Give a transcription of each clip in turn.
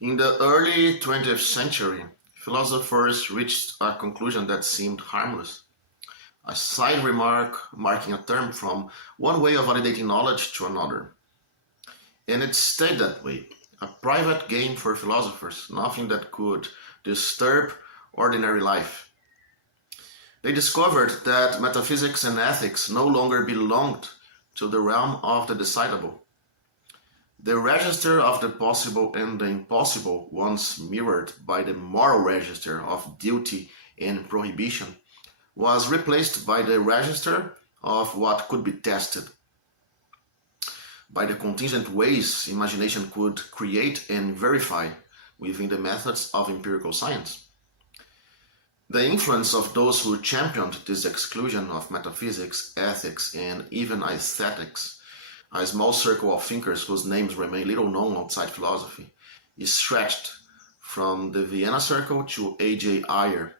In the early 20th century, philosophers reached a conclusion that seemed harmless. A side remark marking a term from one way of validating knowledge to another. And it stayed that way. A private game for philosophers, nothing that could disturb ordinary life. They discovered that metaphysics and ethics no longer belonged to the realm of the decidable. The register of the possible and the impossible, once mirrored by the moral register of duty and prohibition, was replaced by the register of what could be tested, by the contingent ways imagination could create and verify within the methods of empirical science. The influence of those who championed this exclusion of metaphysics, ethics, and even aesthetics, a small circle of thinkers whose names remain little known outside philosophy, is stretched from the Vienna circle to A.J. Ayer,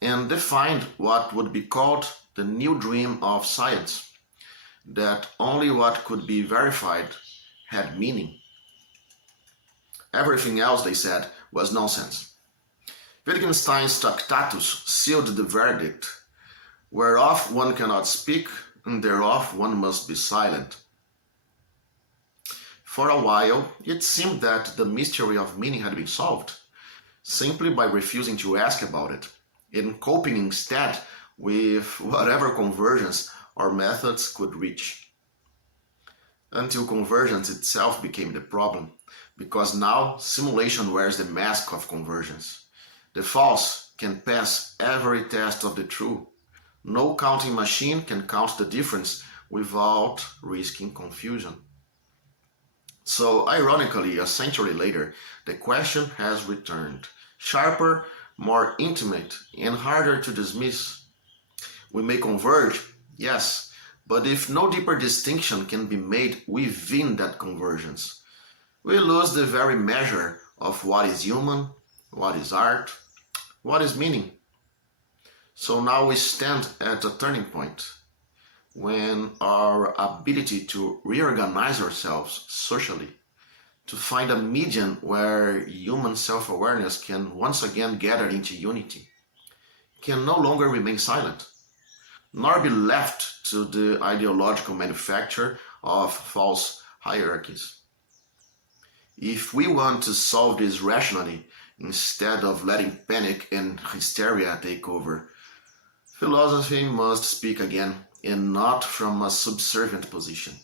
and defined what would be called the new dream of science, that only what could be verified had meaning. Everything else, they said, was nonsense. Wittgenstein's Tractatus sealed the verdict, whereof one cannot speak, and thereof one must be silent. For a while, it seemed that the mystery of meaning had been solved, simply by refusing to ask about it, and coping instead with whatever convergence or methods could reach. Until convergence itself became the problem, because now simulation wears the mask of convergence. The false can pass every test of the true. No counting machine can count the difference without risking confusion. So, ironically, a century later, the question has returned, sharper, more intimate, and harder to dismiss. We may converge, yes, but if no deeper distinction can be made within that convergence, we lose the very measure of what is human, what is art, what is meaning. So now we stand at a turning point when our ability to reorganize ourselves socially, to find a median where human self-awareness can once again gather into unity, can no longer remain silent, nor be left to the ideological manufacture of false hierarchies. If we want to solve this rationally, instead of letting panic and hysteria take over, philosophy must speak again, and not from a subservient position.